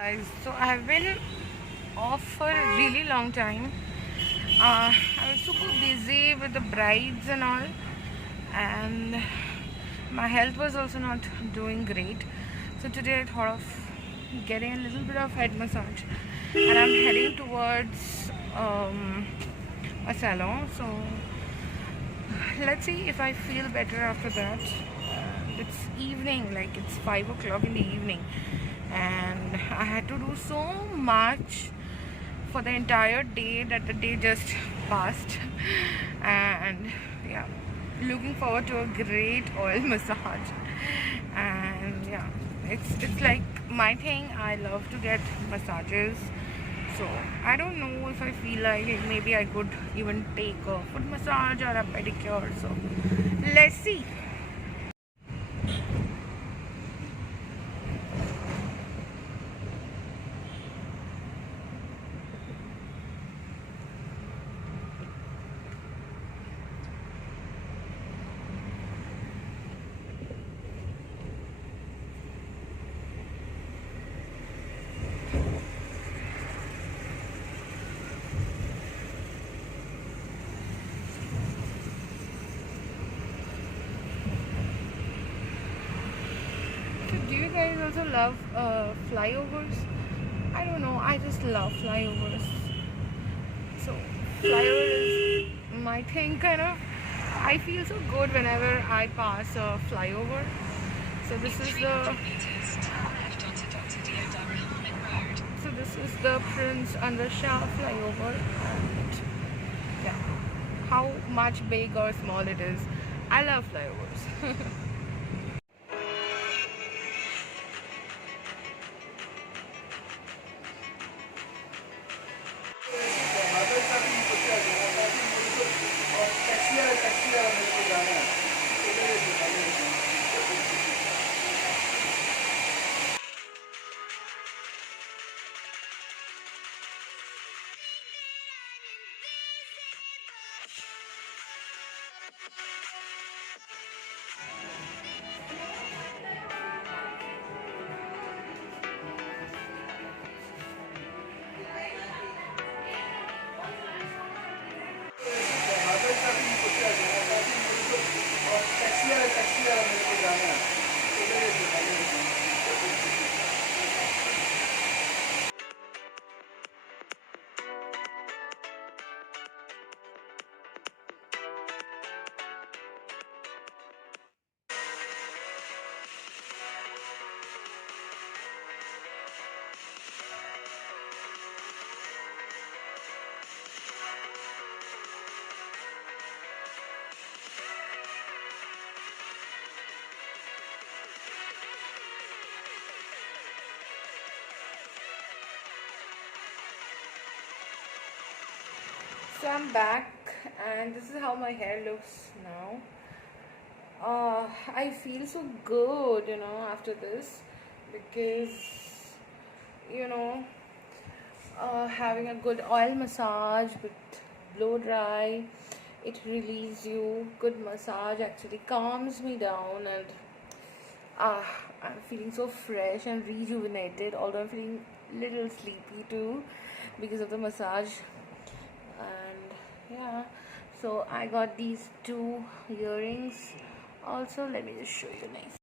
Guys, so I've been off for a really long time. I was super busy with the brides and all, and my health was also not doing great. So today I thought of getting a little bit of head massage, and I'm heading towards a salon. So let's see if I feel better after that. It's evening, like it's 5 o'clock in the evening, and I had to do so much for the entire day that the day just passed. And yeah, looking forward to a great oil massage. And yeah, it's like my thing. I love to get massages. So I don't know if I feel like maybe I could even take a foot massage or a pedicure. So let's see. So do you guys also love flyovers? I don't know. I just love flyovers. So flyover is my thing, kind of. I feel so good whenever I pass a flyover. So this is the Prince Under Shah flyover, and yeah, how much big or small it is. I love flyovers. So I'm back, and this is how my hair looks now. I feel so good, after this, because you know, having a good oil massage with blow dry, it relieves you. Good massage actually calms me down, and ah, I'm feeling so fresh and rejuvenated. Although I'm feeling little sleepy too because of the massage. And yeah, so I got these two earrings also. Let me just show you next.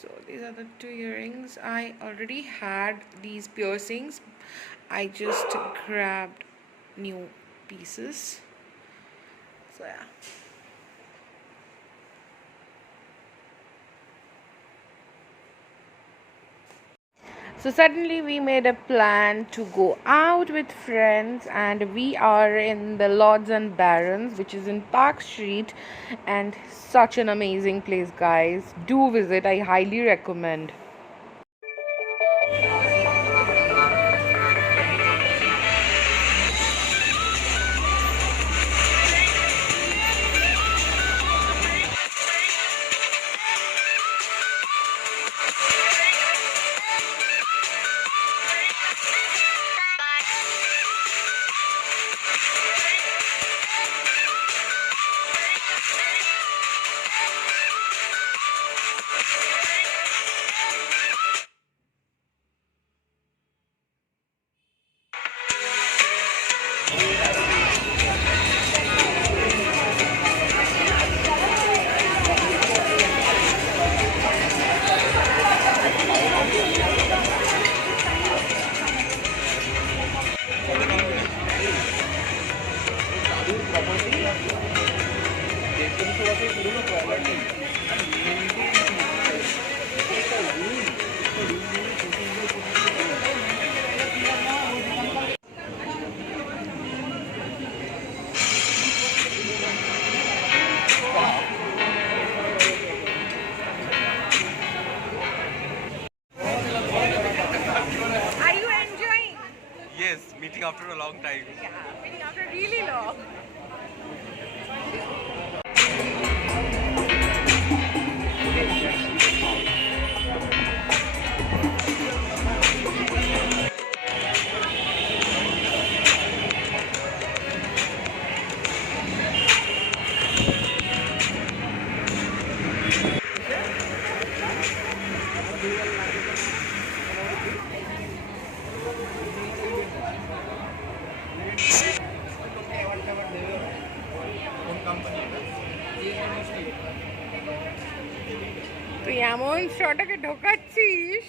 So these are the two earrings. I already had these piercings. I just grabbed new pieces. So yeah. So suddenly we made a plan to go out with friends, and we are in the Lords and Barons, which is in Park Street, and such an amazing place, guys. Do visit. I highly recommend. Yes, meeting after a long time. Yeah, meeting after really long. তুই এমন শটাকে ঢোকাচ্ছিস।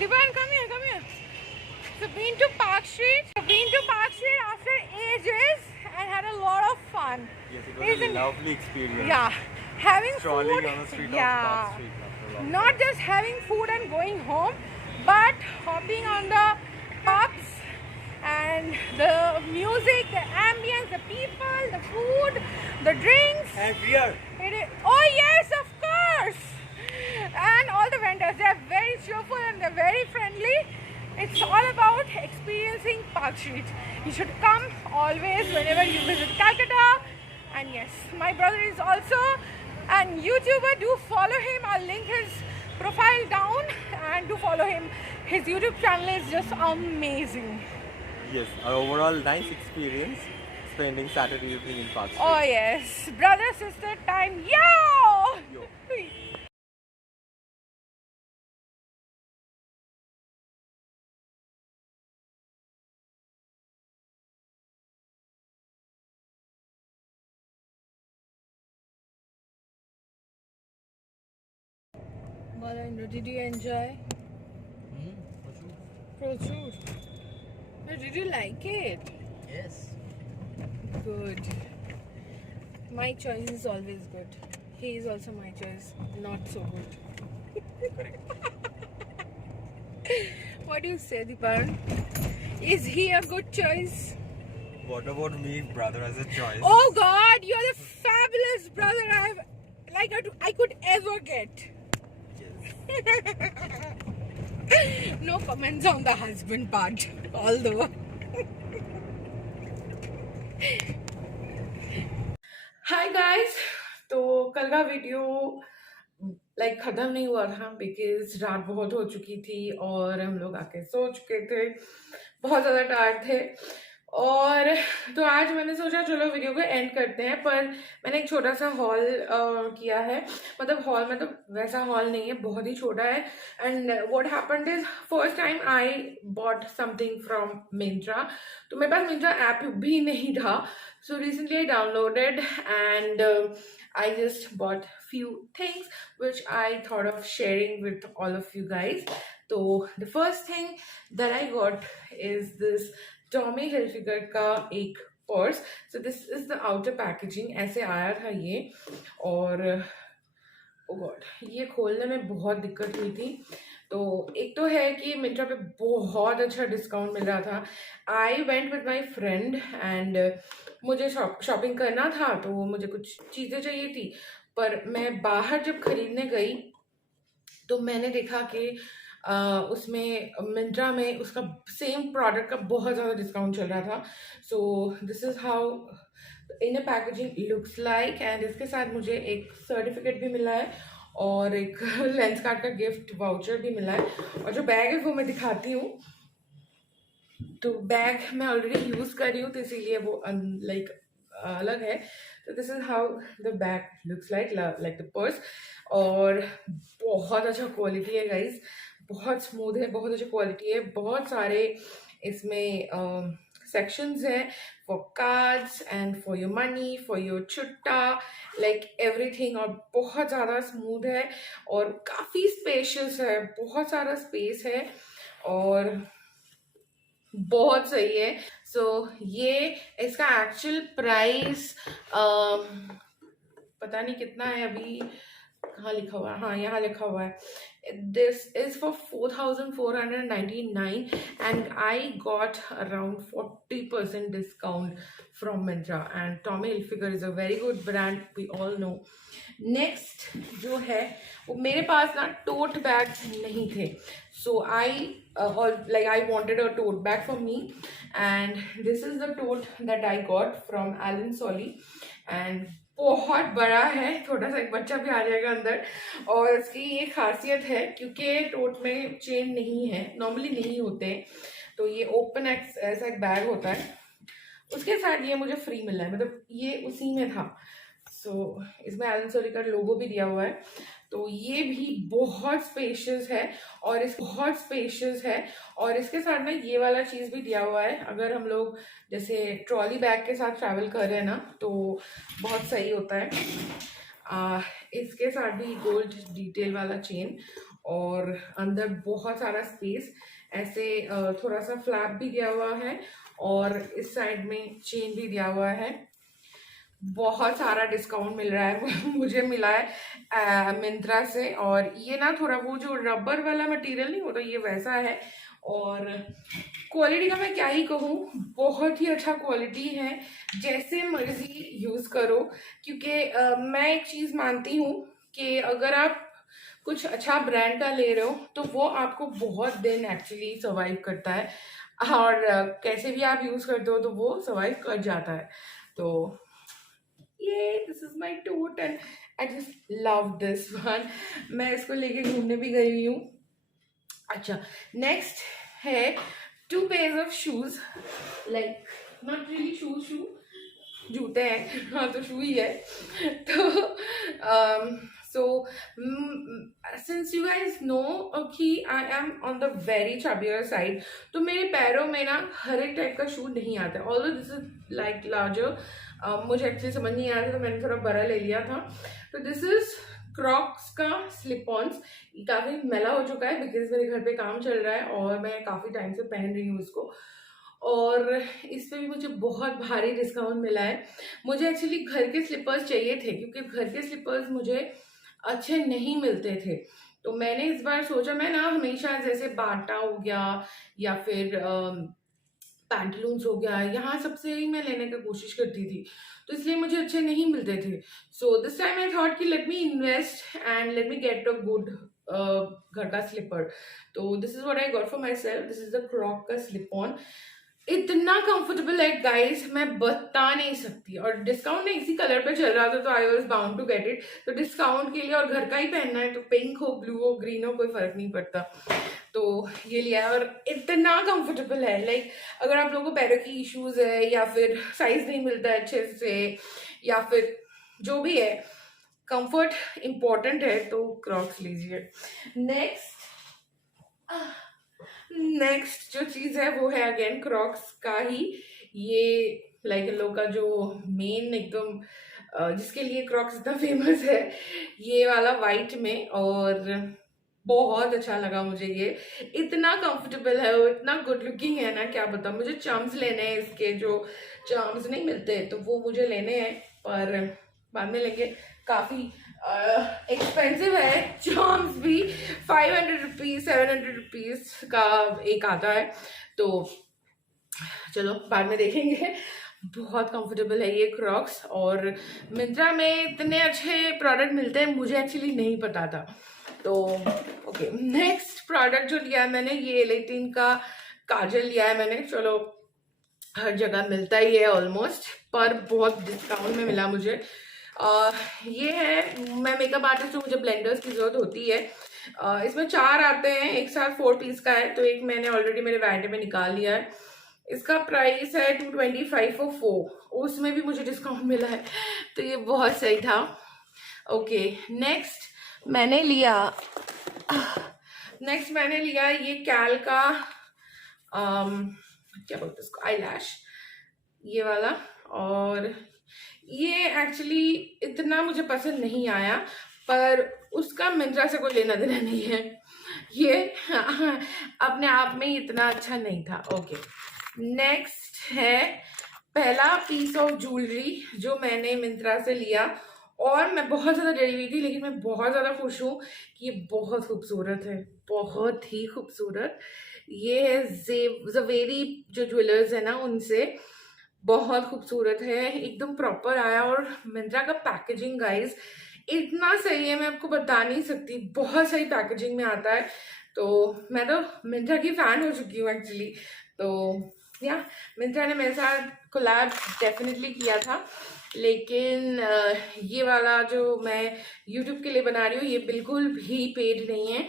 Dipan, come here, come here. So been to Park Street. After ages and had a lot of fun. Yes, it was a lovely experience. Yeah, having Strolling food. on the street Yeah, of Park Street after a long not just having food and going home, but hopping on the pubs and the music, the ambience, the people, the food, the drinks. And beer. Oh yes, of course. And all the vendors, they're very cheerful and they're very friendly. It's all about experiencing Park Street. You should come always whenever you visit Calcutta. And yes, my brother is also an YouTuber. Do follow him. I'll link his profile down and do follow him. His YouTube channel is just amazing. Yes, our overall nice experience spending Saturday evening in Park Street. Oh yes, brother sister time. Yo! Yo. Balendra, did you enjoy? Prochur. Did you like it? Yes. Good. My choice is always good. He is also my choice. Not so good. What do you say, Dipan? Is he a good choice? What about me, brother, as a choice? Oh God, you're the fabulous brother I could ever get. No comments on the husband part, although. Hi guys, तो कल का वीडियो ख़त्म नहीं हुआ था बिकॉज रात बहुत हो चुकी थी और हम लोग आके सो चुके थे, बहुत ज़्यादा टायर्ड थे। और तो आज मैंने सोचा चलो वीडियो को एंड करते हैं, पर मैंने एक छोटा सा हॉल किया है। मतलब वैसा हॉल नहीं है, बहुत ही छोटा है। And what happened is first time I bought something from Myntra. तो मेरे पास मिंत्रा ऐप भी नहीं था, so recently I downloaded and I just bought few things which I thought of sharing with all of you guys. So the first thing that I got is this Tommy Hilfiger का एक purse. So this is the outer packaging, ऐसे आया था ये। और oh God, ये खोलने में बहुत दिक्कत हुई थी। तो एक तो है कि मिंत्रा पे बहुत अच्छा डिस्काउंट मिल रहा था। I went with my friend and मुझे शॉपिंग करना था, तो मुझे कुछ चीज़ें चाहिए थी। पर मैं बाहर जब खरीदने गई तो मैंने देखा कि उसमें मिंत्रा में उसका सेम प्रोडक्ट का बहुत ज़्यादा डिस्काउंट चल रहा था। So this is how in packaging looks like. And इसके साथ मुझे एक सर्टिफिकेट भी मिला है और एक लेंस कार्ड का गिफ्ट वाउचर भी मिला है। और जो बैग है वो मैं दिखाती हूँ। तो बैग मैं ऑलरेडी यूज़ कर रही हूँ, तो इसीलिए वो अलग है। तो this is how the bag looks like the purse. और बहुत अच्छा क्वालिटी है गाइज, बहुत स्मूथ है, बहुत अच्छी क्वालिटी है। बहुत सारे इसमें sections है for cards and for your money, for your chutta, like everything, और बहुत ज़्यादा स्मूथ है और काफ़ी स्पेशियस है, बहुत सारा स्पेस है और बहुत सही है. सो ये इसका एक्चुअल प्राइस पता नहीं कितना है अभी, कहाँ लिखा हुआ है, हाँ यहाँ लिखा हुआ है. This is for 4,499 and I got around 40% discount from Myntra, and Tommy Hilfiger is a very good brand, we all know. Next जो है वो मेरे पास ना tote bags नहीं थे, so I wanted a tote bag for me, and this is the tote that I got from Alan Solly, and बहुत बड़ा है, थोड़ा सा एक बच्चा भी आ जाएगा अंदर. और इसकी ये खासियत है क्योंकि टोट में चेन नहीं है, नॉर्मली नहीं होते, तो ये ओपन ऐसा एक बैग होता है. उसके साथ ये मुझे फ्री मिला है, मतलब ये उसी में था. सो इसमें एलन सोली का लोगो भी दिया हुआ है. तो ये भी बहुत स्पेशियस है और इसके साथ ना ये वाला चीज़ भी दिया हुआ है. अगर हम लोग जैसे ट्रॉली बैग के साथ ट्रैवल कर रहे हैं ना तो बहुत सही होता है. इसके साथ भी गोल्ड डिटेल वाला चेन और अंदर बहुत सारा स्पेस, ऐसे थोड़ा सा फ्लैप भी दिया हुआ है और इस साइड में चेन भी दिया हुआ है. बहुत सारा डिस्काउंट मिल रहा है मुझे मिला है मिंत्रा से. और ये ना थोड़ा वो जो रबर वाला मटेरियल नहीं होता, ये वैसा है. और क्वालिटी का मैं क्या ही कहूँ, बहुत ही अच्छा क्वालिटी है, जैसे मर्जी यूज़ करो. क्योंकि मैं एक चीज़ मानती हूँ कि अगर आप कुछ अच्छा ब्रांड का ले रहे हो तो वो आपको बहुत दिन एक्चुअली सर्वाइव करता है, और कैसे भी आप यूज़ करते हो तो वो सर्वाइव कर जाता है. तो this is my tote and I just love this one. मैं इसको लेके घूमने भी गई हूँ. अच्छा, नेक्स्ट है 2 pairs of shoes, like not really shoe, जूते हैं, हाँ तो शू ही है. तो since you guys know कि I am on the very chubbier side, तो मेरे पैरों में ना हर एक टाइप का शू नहीं आता. although this is like larger, मुझे एक्चुअली समझ नहीं आ रहा था तो मैंने थोड़ा बड़ा ले लिया था. तो दिस इज क्रॉक्स का स्लिप ऑन्स. काफ़ी मैला हो चुका है बिकॉज मेरे घर पे काम चल रहा है और मैं काफ़ी टाइम से पहन रही हूँ इसको. और इस पे भी मुझे बहुत भारी डिस्काउंट मिला है. मुझे एक्चुअली घर के स्लीपर्स चाहिए थे क्योंकि घर के स्लीपर्स मुझे अच्छे नहीं मिलते थे. तो मैंने इस बार सोचा, मैं ना हमेशा जैसे बाटा हो गया या फिर पैंटलून्स हो गया, यहाँ सबसे ही मैं लेने की कोशिश करती थी, तो इसलिए मुझे अच्छे नहीं मिलते थे. So this time I thought कि let me invest and let me get a good घर का स्लीपर. तो this is what I got for myself. This is the Croc का स्लिप ऑन. इतना कंफर्टेबल है गाइस, मैं बता नहीं सकती. और डिस्काउंट में इसी कलर पे चल रहा था तो I was bound to get it. तो डिस्काउंट के लिए और घर का ही पहनना है तो पिंक हो, ब्लू हो, ग्रीन हो, कोई फर्क नहीं पड़ता. तो ये लिया है और इतना कंफर्टेबल है. लाइक अगर आप लोगों को पैरों की इश्यूज है या फिर साइज नहीं मिलता है अच्छे से या फिर जो भी है, कंफर्ट इम्पोर्टेंट है तो क्रॉक्स लीजिए. नेक्स्ट जो चीज़ है वो है अगेन क्रॉक्स का ही. ये लाइक लोग का जो मेन एकदम जिसके लिए क्रॉक्स इतना फेमस है, ये वाला वाइट में. और बहुत अच्छा लगा मुझे. ये इतना कंफर्टेबल है और इतना गुड लुकिंग है ना, क्या बताऊँ. मुझे चार्म्स लेने हैं, इसके जो चार्म्स नहीं मिलते तो वो मुझे लेने हैं, पर बाद में लेंगे. काफ़ी एक्सपेंसिव है चार्म्स भी. 500 रुपीज़ 700 रुपीज़ का एक आता है, तो चलो बाद में देखेंगे. बहुत कंफर्टेबल है ये क्रॉक्स. और मिंत्रा में इतने अच्छे प्रोडक्ट मिलते हैं मुझे एक्चुअली नहीं पता था. तो ओके, नेक्स्ट प्रोडक्ट जो लिया है मैंने, ये एलेटिन का काजल लिया है मैंने. चलो हर जगह मिलता ही है ऑलमोस्ट, पर बहुत डिस्काउंट में मिला मुझे. ये है, मैं मेकअप आर्टिस्ट हूँ, मुझे ब्लेंडर्स की ज़रूरत होती है. इसमें 4 आते हैं, एक साथ 4 पीस का है, तो एक मैंने ऑलरेडी मेरे वैलेट में निकाल लिया है. इसका प्राइस है 225 फॉर 4. उसमें भी मुझे डिस्काउंट मिला है तो ये बहुत सही था. ओके, नेक्स्ट मैंने लिया ये कैल का क्या बोलते हैं इसको, आई लैश, ये वाला। और ये एक्चुअली इतना मुझे पसंद नहीं आया, पर उसका मिंत्रा से कोई लेना देना नहीं है, ये अपने आप में ही इतना अच्छा नहीं था। ओके, नेक्स्ट है पहला पीस ऑफ ज्वेलरी जो मैंने मिंत्रा से लिया, और मैं बहुत ज़्यादा डरी हुई थी, लेकिन मैं बहुत ज़्यादा खुश हूँ कि ये बहुत खूबसूरत है, बहुत ही खूबसूरत। ये है ज़वेरी जो ज्वेलर्स है ना, उनसे, बहुत खूबसूरत है, एकदम प्रॉपर आया। और मिंत्रा का पैकेजिंग गाइस इतना सही है, मैं आपको बता नहीं सकती, बहुत सही पैकेजिंग में आता है। तो मैं तो मिंत्रा की फ़ैन हो चुकी हूँ एक्चुअली। तो या मिंत्रा ने मेरे साथ कोलैब डेफिनेटली किया था, लेकिन ये वाला जो मैं यूट्यूब के लिए बना रही हूँ ये बिल्कुल भी पेड नहीं है।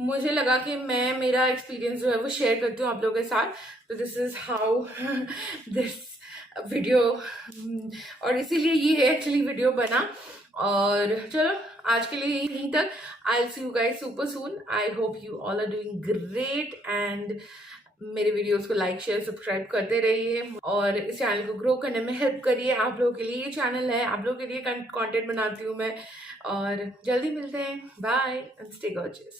मुझे लगा कि मैं मेरा एक्सपीरियंस जो है वो शेयर करती हूँ आप लोगों के साथ, तो this is how this video, और इसीलिए ये एक्चुअली वीडियो बना। और चलो आज के लिए यहीं तक। I will see you guys super soon. I hope you all are doing great, and मेरे वीडियोस को लाइक शेयर सब्सक्राइब करते रहिए, और इस चैनल को ग्रो करने में हेल्प करिए। आप लोगों के लिए ये चैनल है, आप लोगों के लिए कंटेंट बनाती हूँ मैं, और जल्दी मिलते हैं। Bye and stay gorgeous.